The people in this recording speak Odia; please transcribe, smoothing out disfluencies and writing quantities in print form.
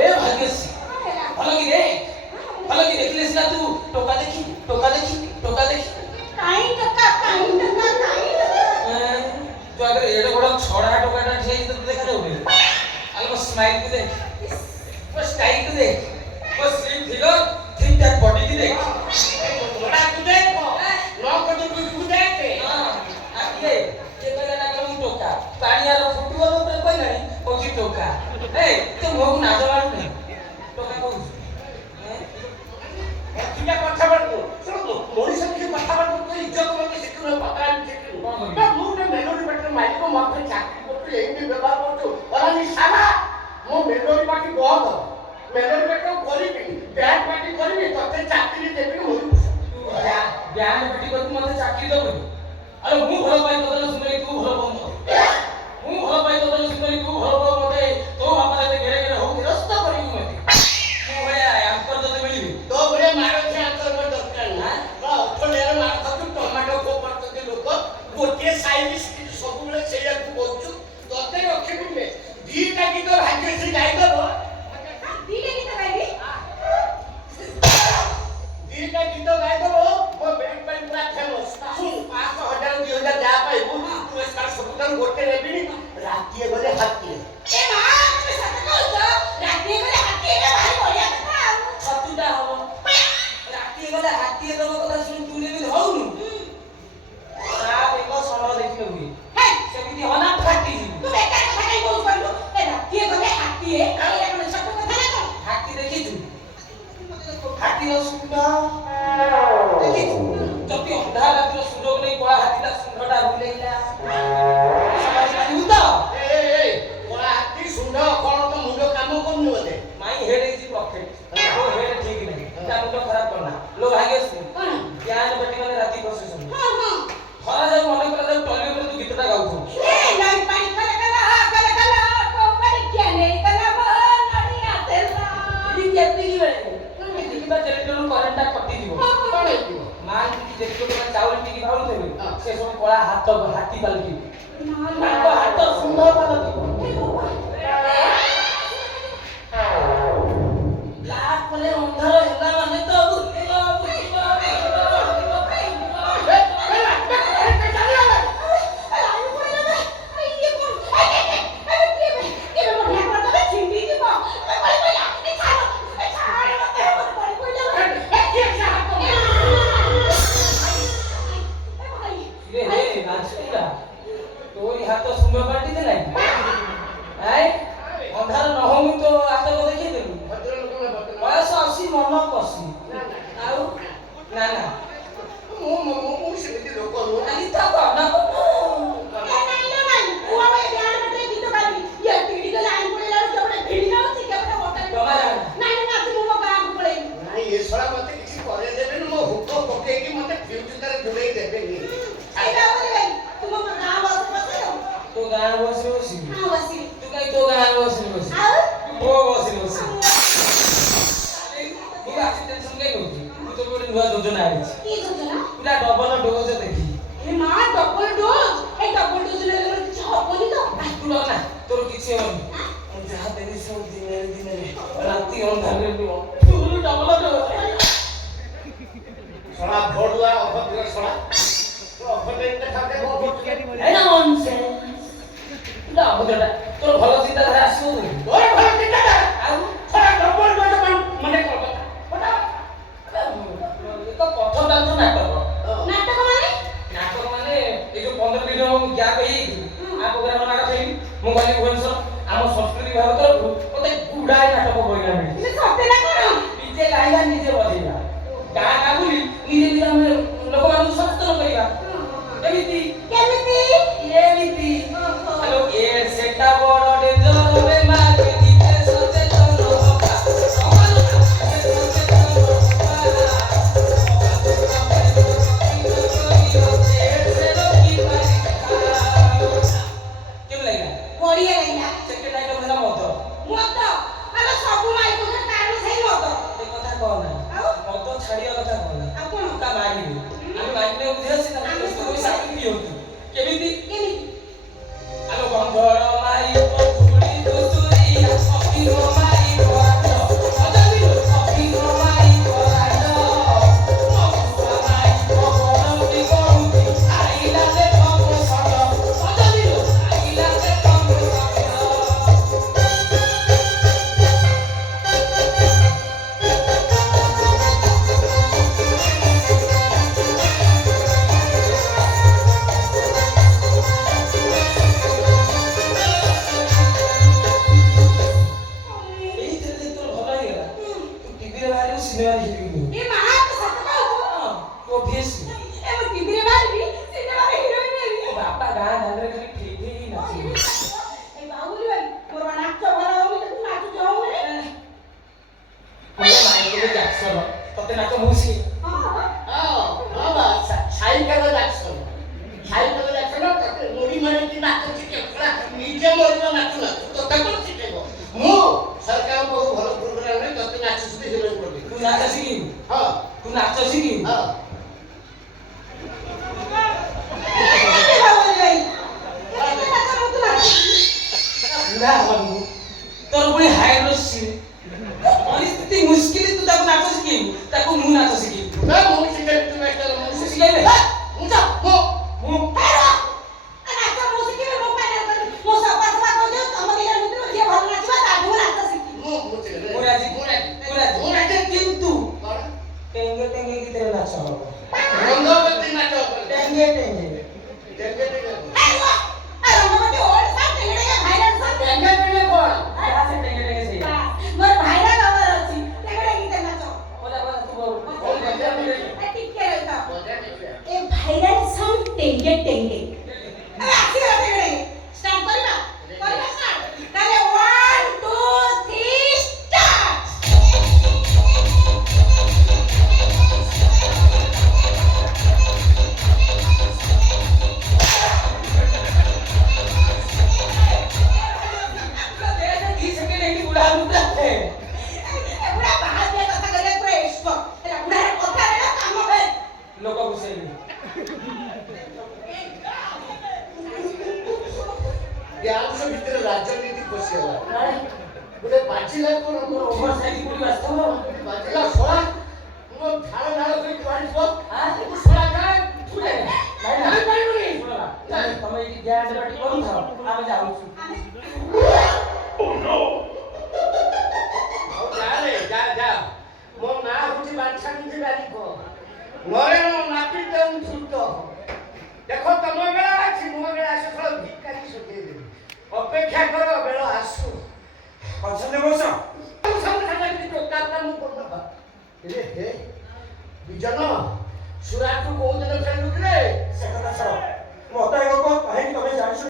ए भाग्यसी ভালো কি রে ভালো কি দেখলিস না তুই টোকা দেখি কাই টোকা তো अगर एड़े बड़ा छोड़ा टोकाटा ठीक तो देखा जाओगे अलग स्माइल को देख बस स्टाइल को देख बस स्लिम फिगर ठीक दैट बॉडी की देख बड़ा तू देख लोग को तू देख हां अब ये कहला ना करूं टोका पानी यार फुटबॉल तो कोई नहीं कोची टोका ए तो मोग ना जवाब नहीं टोका को तुझ्या কথা বলতো শুনো মনিষা কি কথা বলতো তো ইজ্জত করতে শিখলো কথা আমি শিখলো তা মুনে মেলোডি ব্যাটার মাইকো মাথা চাকরি করতে এমনি ব্যবহার করতো ওরানি সারা মো মেলোডি পার্টি বন্ধ মেলোডি ব্যাটার করিবি ব্যান্ড পার্টি করিবি ততে চাকরি দেবি মোর ব্যান্ড পার্টি করতে মতে চাকরি দেব আরে মু ভালো পাই তোদের সুন্দরী তু ভালো বন্ধ মু ভালো পাই তোদের সুন্দরী তু ভালো বন্ধ মতে তো বাবা তে ঘেরে ঘেরে হোক রাস্তা করিবি মতে মু ভাইয়া আঙ্কর তোতে মিলিবি তো বড় মারো যে আঙ্কর মোর দরকার না বা ওঠলের মার খাতু টমেটো কোপার তোতে লোক গোটিয়ে সাইজ ସବୁବେଳେ ସେଇଆକୁ বলছু ততে রক্ষিবিবে দিটা কি তো ভাগ্যশ্রী গাই দেব দিটা গীত গাইবি দিটা গীত গাই দেব মো ব্যান্ড পাই পুরা ফেমাস শুন 500 2000 যা পাইবু পুরস্কার ସବୁଠାରୁ ଗୋଟେ ନେବିନି ରାତିଏ ଗଲେ ହାତିଏ ଏ ମା ତୁ ସତ କହୁଛ ରାତିଏ ଗଲେ ହାତିଏ ରେ ଭାରି ବଢିଆ କଥା ଆଉ ଛତୁଟା ହବ ରାତି ଗଲେ ହାତୀ ଦବ କଥା ଶୁଣି ତୁ ନେବି ହଉନୁ ତା ଦେଖ ସମୟ ଦେଖିଲେ ହୁଏ ହେ ସେମିତି ହନା ଫାଟି ଯିବୁ ତୁ ବେକାର କଥା କାଇଁ କହୁଛୁ କହିଲୁ ଏ ରାତିଏ ଗଲେ ହାତିଏ ଆଉ ଏ କଣ ସତ କଥା ନା କଣ ହାତୀ ଦେଖିଛୁ ହାତୀର ଶୁଣ୍ଢ ଦେଖିଛୁ ଯଦି ଅଧା ରାତିର ସୁଯୋଗ ନେଇ କଳା ହାତୀଟା ଶୁଣ୍ଢଟା ବୁଲେଇଲା ସମାଜ ପାରିବୁ ତ ଏ କଳା ହାତୀ ସୁଣ୍ଡ କଣ ତ ମୁଣ୍ଡ କାମ କରୁନି ବୋଧେ ମାଇ head is perfect O head ଠିକ ନାହିଁ ତା ମୁଣ୍ଡ ଖରାପ କରନା लो ଭାଗ୍ୟଶ୍ରୀ କଣ ଜ୍ଞାନ ବେଟି ମାନେ ରାତି ବସୁଛନ୍ତି ହଁ ହଁ ଖରା ଯାଉ ମନେ କରାଯାଉ ଟଲି ଉପରେ ତୁ ଗୀତଟା ଗାଉଥିବୁ ଏ ଲାଇ ପାଣି କଲା କୋପାରି କିଆନେ କଲା ନଡ଼ିଆ ତେଲା ଯେତିକି ବେଳେ ଯେତିକି ବା ଜେନେରେଟରରୁ କରେଣ୍ଟଟା କଟିଯିବ କଣ ହେଇଯିବ ମା ଟିକେ ଦେଖିବ ଚାଉଳ ଟିକେ ଭାବୁଥିବେ ସେ ସବୁ କଳା ହାତୀ ପାଲଟିବେ ତାଙ୍କ ହାତ ସୁନ୍ଦର ପାଲଟିବ ବ୍ଲାକ୍ କଲେ ଅନ୍ଧାର ହେଲା ମାନେ ତ ବୁଲିବ তোর হাত সুন্দর পাল্টি দেলাই আই ଅନ୍ଧାର ନ ହଉ ତ ଆତକ ଦେଖେଇ ଦେଲୁ ବୟସ 80 ମନ କଷି ଆଉ ନା ନା ମୁଁ ସେମିତି ଲୋକ ନୁହଁ ଖାଲି ତ କନ तो गाँव बस तू कहीं तो गाँव बस वो बस तू आसी टेंशन कहीं होती तू तो बड़ी नुआ योजना आई पूरा डबल डोज देखी तू ना तोर किसी होनी जहाँ तेरी सब दिन राती अंधारे तू डबल डोज सड़ा भोडुआ अभद्र सड़ा तो अभद्र इनके खाते को है ना नॉनसेंस तुला अभद्रटा तोर भलो चिंता धारा आसीबो ओए भलो चिंता धारा आउ सड़ा डबल डोज माने करबा तो कथन दांतो नाटक माने ए जो 15 दिन गैप हेई आ प्रोग्राम नाटक हेई मु गली भुवनेश्वर आम संस्कृति विभाग तरफ ओते गुडाय नाटक बइला मिली डीजे लाइला निजे बजेला गाँ गाँ बुली निजे निजे हम लोक मानु सचेतन करिबा एमिति हेलो ए सेटा बड़ डेंजर रे मार दिते सचेतन होका समान सचेतन केमिति केमिति आलो बंधर माई ସିନେମା ଦେଖିବି ଏ ମା ତ ସତ କହୁଛୁ ଓବିଏସଲି ଏ ମୁଁ ଟିଭିରେ ବାହାରିବି ସିନେମାରେ ହିରୋଇନ ହେବି ବାପା ଗାଁ ଦାଣ୍ଡରେ ଖାଲି ଠିକ୍ ଠିକ୍ ନାଚିବି ଏ ବାବୁଲି ଭାଇ ମୋର ନାଚ ଭଲ ହଉନି ତୁ ନାଚୁଛ ହଉନି ମାଇକେଲ ଜ୍ୟାକ୍ସନ ତତେ ନାଚ ମୁଁ ଶିଖେ ସାଇକେଲ ଯାକ୍ସନ ତାକୁ ମୁড়ି ମାରିକି ନାଚ ଶିଖେଇବ ନିଜେ ମରିବ ନାଚ ନାଚ ତତେ କଣ ଶିଖେଇବ ମୁଁ ସରକାର ବହୁ ଭଲ ପ୍ରୋଗ୍ରାମରେ ତତେ ନାଚ ଶିଖି ହିରୋଇନ କରିବି ତୁ ନାଚ ଶିଖିବୁ ହଁ ତୁ ନାଚ ଶିଖିବୁ ହଁ ଏ ବାବୁଲି ଭାଇ ଏତେ ନାଚ ମୁଁ ତୁ ନାଚ ବୁଢା ହବନି ତୋର ପୁଣି ହାଇଟ୍ ଅଛି ପରିସ୍ଥିତି ମୁସ୍କିଲ ତୁ ତାକୁ ନାଚ ଶିଖେଇବୁ ତାକୁ ମୁଁ ନାଚ ଶିଖେଇବୁ ମୁଁ ଶିଖେଇବି ତୁ ମାଷ୍ଟର ମୁଁ ତୁ ଶିଖେଇବି ଶିଖେଇବେ ମୁଁ ଯା ମୁଁ ମୁଁ ନାଚ ମୁଁ ଶିଖିବି ମୋ ପାଖରେ ମୋ ସପା ସପା କହୁଛୁ ତମ ଦିଜଣ ଭିତରୁ ଯିଏ ଭଲ ନାଚିବ ତାଠୁ ମୁଁ ନାଚ ଶିଖିବି ମୁଁ ଶିଖେଇବି ମୁଁ ରାଜି ମୁଁ ରାଜି ମୁଁ ରାଜି ମୁଁ ରାଜି କିନ୍ତୁ କଣ ଟେଙ୍ଗେ ଟେଙ୍ଗେ ଗୀତରେ ନାଚ ହବ ରଙ୍ଗବତୀ ନାଚ କରେ ଟେଙ୍ଗେ ଟେଙ୍ଗେ ଟେଙ୍ଗେ ଟେଙ୍ଗେ ରଙ୍ଗବତୀ ଓଲ୍ଡ ସଙ୍ଗ ଟେଙ୍ଗେ ଭାଇରାଲ ସଙ୍ଗ ଟେଙ୍ଗେ ଟେଙ୍ଗେ କଣ ଯାହା ସେ ଟେଙ୍ଗେ ଟେଙ୍ଗେ ସେଇ ମୋର ଭାଇରାଲ ହବାର ଅଛି ଟେଙ୍ଗେ ଗୀତ ନାଚ ବୋଲା ବୋଲା ତୁ ବୋଲ ଟିକେ ରହିଥା ବଜା ଦେଖିଆ ଏ ଭାଇରାଲ ସଙ୍ଗ ଟେଙ୍ଗେ ଟେଙ୍ଗେ ଆସିବ ଟେଙ୍ଗେ ଷ୍ଟାର୍ଟ କରିବା ଷ୍ଟାର୍ଟ ତାହେଲେ 1 2 3 ଷ୍ଟାର୍ଟ बुढ़ा बुढ़ा है एबुड़ा बाहर के कथा करे पूरा एक्सपर्ट एला बुढ़ा कथा रे काम है लोक घुसेली ଡ୍ୟାନ୍ସ ଭିତରେ ରାଜନୀତି ପଶିଗଲା ଗୋଟେ ବାଜିଲା କଣ ମୋର ओवर साइज कोडी वास्तव ବାଜିଲା ଶଳା ମୋ ଝାଳ ଝାଳ କରି ବାଜିବ हां ମୁଁ ଶଳା ଯାଏ फुले ନାଇଁ ପାରିବୁନି ତମେ ଏଠି ଗ୍ୟାଣ୍ଡ ପାର୍ଟି କରୁଥାଅ ଆମେ ଯାଉଛୁ ଆଉ ଯା ରେ ଯା ମୋ ନାଁ ହଉଛି ବାଞ୍ଛାନିଧି ବାରିକ ଘରେ ମୋ ନାତି ଦେଉ ଛୁଟ ଦେଖ ତମ ବେଳ ଅଛି ମୋ ବେଳ ଆସେ ଶଳା ଭିକାରୀ ଶୁକେଇ ଦେବି ଅପେକ୍ଷା କର ବେଳ ଆସୁ ପଛରେ ବସ ସାଙ୍ଗେ ସାଙ୍ଗେ ଟୋକା ମୁଁ କରୁନବା ରେ ହେ ବିଜନ ସୁରାଟୁ କୋଉ ଦିନ ଫେରୁଥିଲେ ସେ କଥା ଛାଡ଼ ମତେ ଏକ କାହିଁକି ତମେ ଜାଣିଛ